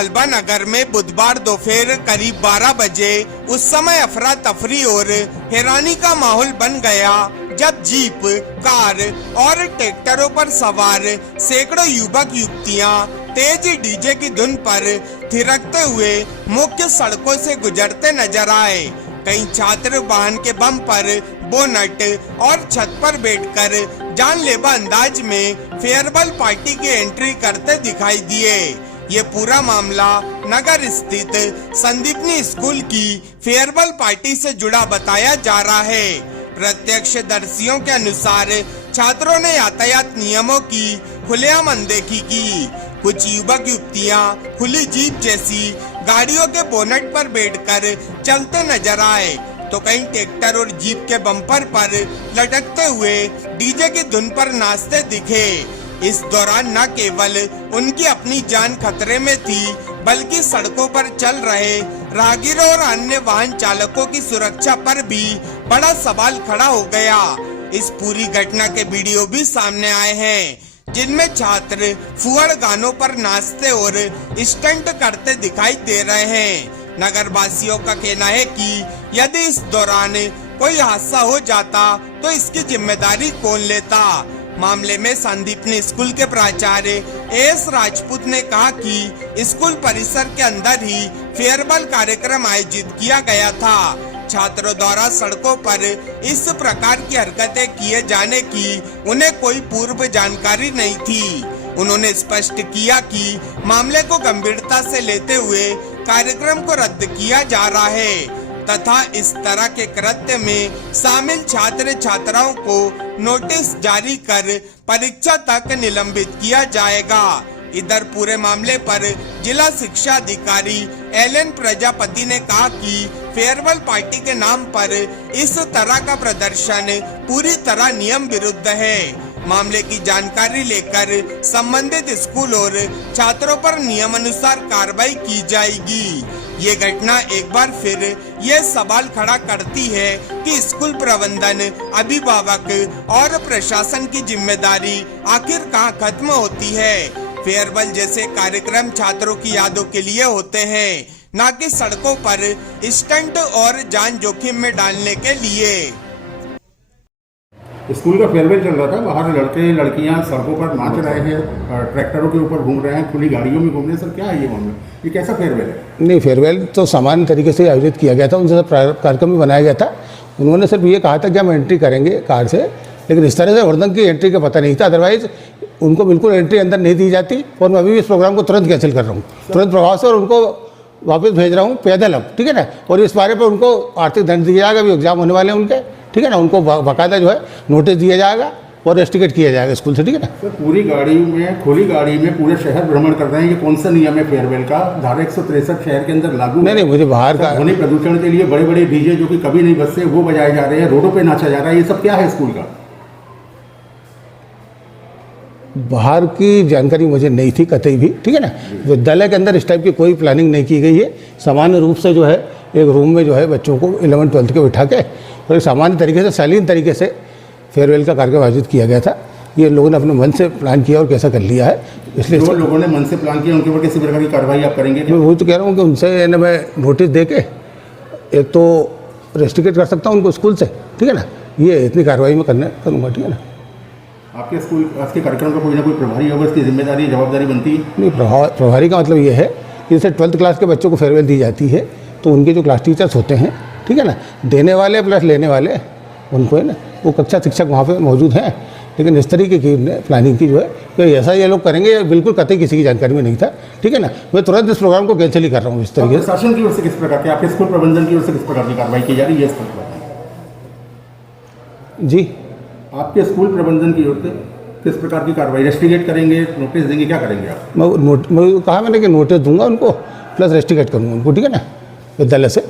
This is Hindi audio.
मालवा नगर में बुधवार दोपहर करीब 12 बजे उस समय अफरा तफरी और हैरानी का माहौल बन गया जब जीप, कार और ट्रैक्टरों पर सवार सैकड़ों युवक युवतियां तेज डीजे की धुन पर थिरकते हुए मुख्य सड़कों से गुजरते नजर आए। कई छात्र वाहन के बम पर, बोनट और छत पर बैठकर जानलेवा अंदाज में फेयरवेल पार्टी की एंट्री करते दिखाई दिए। ये पूरा मामला नगर स्थित संदीपनी स्कूल की फेयरवेल पार्टी से जुड़ा बताया जा रहा है। प्रत्यक्षदर्शियों के अनुसार छात्रों ने यातायात नियमों की खुलेआम अनदेखी की। कुछ युवक युवतियां खुली जीप जैसी गाड़ियों के बोनट पर बैठकर चलते नजर आए, तो कई ट्रैक्टर और जीप के बम्पर पर लटकते हुए डीजे की धुन पर नाचते दिखे। इस दौरान न केवल उनकी अपनी जान खतरे में थी, बल्कि सड़कों पर चल रहे राहगीरों और अन्य वाहन चालकों की सुरक्षा पर भी बड़ा सवाल खड़ा हो गया। इस पूरी घटना के वीडियो भी सामने आए हैं, जिनमें छात्र फुहड़ गानों पर नाचते और स्टंट करते दिखाई दे रहे हैं। नगर वासियों का कहना है कि यदि इस दौरान कोई हादसा हो जाता तो इसकी जिम्मेदारी कौन लेता। मामले में संदीपनी स्कूल के प्राचार्य एस राजपूत ने कहा कि स्कूल परिसर के अंदर ही फेयरवेल कार्यक्रम आयोजित किया गया था। छात्रों द्वारा सड़कों पर इस प्रकार की हरकतें किए जाने की उन्हें कोई पूर्व जानकारी नहीं थी। उन्होंने स्पष्ट किया कि मामले को गंभीरता से लेते हुए कार्यक्रम को रद्द किया जा रहा है तथा इस तरह के कृत्य में शामिल छात्र छात्राओं को नोटिस जारी कर परीक्षा तक निलंबित किया जाएगा। इधर पूरे मामले पर जिला शिक्षा अधिकारी एलएन प्रजापति ने कहा कि फेयरवेल पार्टी के नाम पर इस तरह का प्रदर्शन पूरी तरह नियम विरुद्ध है। मामले की जानकारी लेकर संबंधित स्कूल और छात्रों पर नियमानुसार कार्रवाई की जाएगी। ये घटना एक बार फिर ये सवाल खड़ा करती है कि स्कूल प्रबंधन, अभिभावक और प्रशासन की जिम्मेदारी आखिर कहाँ खत्म होती है। फेयरवेल जैसे कार्यक्रम छात्रों की यादों के लिए होते हैं, न कि सड़कों पर स्टंट और जान जोखिम में डालने के लिए। स्कूल का फेयरवेल चल रहा था, बाहर लड़के लड़कियां सड़कों पर नाच रहे हैं, ट्रैक्टरों के ऊपर घूम रहे हैं, खुली गाड़ियों में घूम रहे हैं। सर क्या है ये मामला, ये कैसा फेयरवेल है? नहीं, फेयरवेल तो सामान्य तरीके से आयोजित किया गया था, उनसे कार्यक्रम भी बनाया गया था। उन्होंने सिर्फ ये कहा था कि हम एंट्री करेंगे कार से, लेकिन इस तरह से वर्धन की एंट्री का पता नहीं था। अदरवाइज उनको बिल्कुल एंट्री अंदर नहीं दी जाती और मैं अभी भी इस प्रोग्राम को तुरंत कैंसिल कर रहा हूँ, तुरंत प्रभाव से, और उनको वापस भेज रहा हूँ पैदल अब, ठीक है ना। और इस बारे पर उनको आर्थिक दंड दिया जाएगा, अभी एग्जाम होने वाले हैं उनके, ठीक है ना। उनको बाकायदा जो है नोटिस दिया जाएगा और रेस्ट्रिकेट किया जाएगा स्कूल से, ठीक है ना। सर पूरी गाड़ी में, खुली गाड़ी में पूरे शहर भ्रमण कर रहे हैं, ये कौन सा नियम है फेयरवेल का? धारा 163 शहर के अंदर लागू नहीं, मुझे बाहर का ध्वनि प्रदूषण के लिए बड़े बड़े डीजे जो कि कभी नहीं बजते वो बजाए जा रहे हैं, रोडों पे नाचा जा रहा है, ये सब क्या है स्कूल का? बाहर की जानकारी मुझे नहीं थी कतई भी, ठीक है ना। विद्यालय के अंदर इस टाइप की कोई प्लानिंग नहीं की गई है। सामान्य रूप से जो है एक रूम में जो है बच्चों को 11th-12th के बिठा के और एक सामान्य तरीके से, शालीन तरीके से फेयरवेल का कार्यक्रम आयोजित किया गया था। ये लोगों ने अपने मन से प्लान किया और कैसा कर लिया है, इसलिए जो लोगों ने मन से प्लान किया उनके ऊपर किसी प्रकार की कार्रवाई आप करेंगे? मैं वही तो कह रहा हूँ कि उनसे मैं नोटिस दे के एक तो रेस्ट्रिकेट कर सकता हूँ उनको स्कूल से, ठीक है ना। ये इतनी कार्रवाई में करूँगा, ठीक है ना। आपके स्कूल आज के कार्यक्रम का कोई ना कोई प्रभारी होगा, इसकी जिम्मेदारी जवाबदारी बनती है? नहीं, प्रभारी का मतलब ये है कि जैसे 12th क्लास के बच्चों को फेयरवेल दी जाती है तो उनके जो क्लास टीचर्स होते हैं, ठीक है ना, देने वाले प्लस लेने वाले, उनको है ना, वो कक्षा शिक्षक वहाँ पे मौजूद हैं। लेकिन इस तरीके की प्लानिंग की जो है कि ऐसा ये लोग करेंगे, बिल्कुल कतई किसी की जानकारी में नहीं था, ठीक है ना। मैं तुरंत इस प्रोग्राम को कैंसिल ही कर रहा हूँ इस तरीके से। प्रशासन की ओर से किस प्रकार की, आपके स्कूल प्रबंधन की ओर से किस प्रकार की कार्रवाई की जा रही है? जी, आपके स्कूल प्रबंधन की ओर से किस प्रकार की कार्रवाई, रेस्ट्रिकेट करेंगे, नोटिस देंगे, क्या करेंगे आप? मैं कहा मैंने कि नोटिस दूंगा उनको प्लस रेस्ट्रिकेट करूँगा उनको, ठीक है ना, विद्यालय से।